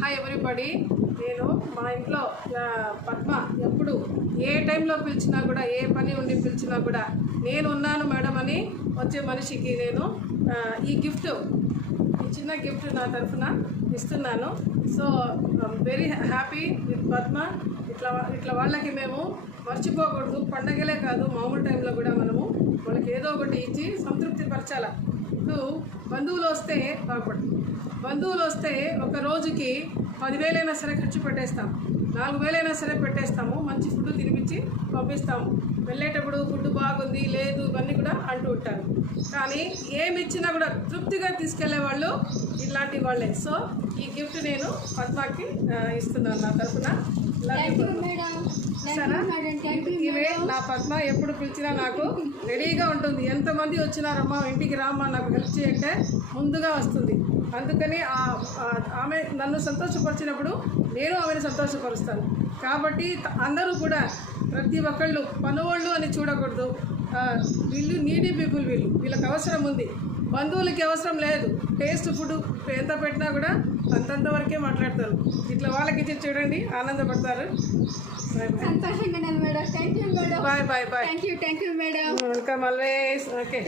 Hi everybody. నేను మా ఇంట్లో పద్మ ఎప్పుడు ఏ టైంలో పిలిచినా కూడా, ఏ పని ఉండి పిలిచినా కూడా నేను ఉన్నాను మేడం అని వచ్చే మనిషికి నేను ఈ చిన్న గిఫ్ట్ నా తరఫున ఇస్తున్నాను. So very happy with Padma. ఇట్లా వాళ్ళకి మేము మర్చిపోకూడదు. పండగలే కాదు, మామూలు టైంలో కూడా మనము వాళ్ళకి ఏదో ఒకటి ఇచ్చి సంతృప్తి పరచాల. ఇప్పుడు బంధువులు వస్తే బాగుపడు. బంధువులు వస్తే ఒక రోజుకి 10,000 సరే ఖర్చు పెట్టేస్తాం, 4,000 సరే పెట్టేస్తాము. మంచి ఫుడ్ తినిపించి పంపిస్తాము. వెళ్ళేటప్పుడు ఫుడ్ బాగుంది లేదు ఇవన్నీ కూడా అంటూ ఉంటారు. కానీ ఏమి ఇచ్చినా కూడా తృప్తిగా తీసుకెళ్లే వాళ్ళు ఇలాంటి వాళ్ళే. సో ఈ గిఫ్ట్ నేను పద్మకి ఇస్తున్నాను నా తరఫున. సరే, ఇవే నా పద్మ ఎప్పుడు పిలిచినా నాకు రెడీగా ఉంటుంది. ఎంతమంది వచ్చినారమ్మా ఇంటికి రామ్మా నాకు హెల్ప్ చేయంటే ముందుగా వస్తుంది. అందుకని ఆమె నన్ను సంతోషపరిచినప్పుడు నేను ఆమెను సంతోషపరుస్తాను. కాబట్టి అందరూ కూడా ప్రతి ఒక్కళ్ళు పనువాళ్ళు అని చూడకూడదు. వీళ్ళు నీడీ పీపుల్, వీళ్ళకి అవసరం ఉంది, బంధువులకి అవసరం లేదు. టేస్ట్ ఫుడ్ ఎంత పెట్టినా కూడా అంతంత వరకే మాట్లాడతారు. ఇట్లా వాళ్ళకి ఇచ్చి చూడండి, ఆనందపడతారు. సంతోషంగా madam. Thank you madam. Bye bye bye. Thank you madam. Welcome always. Okay.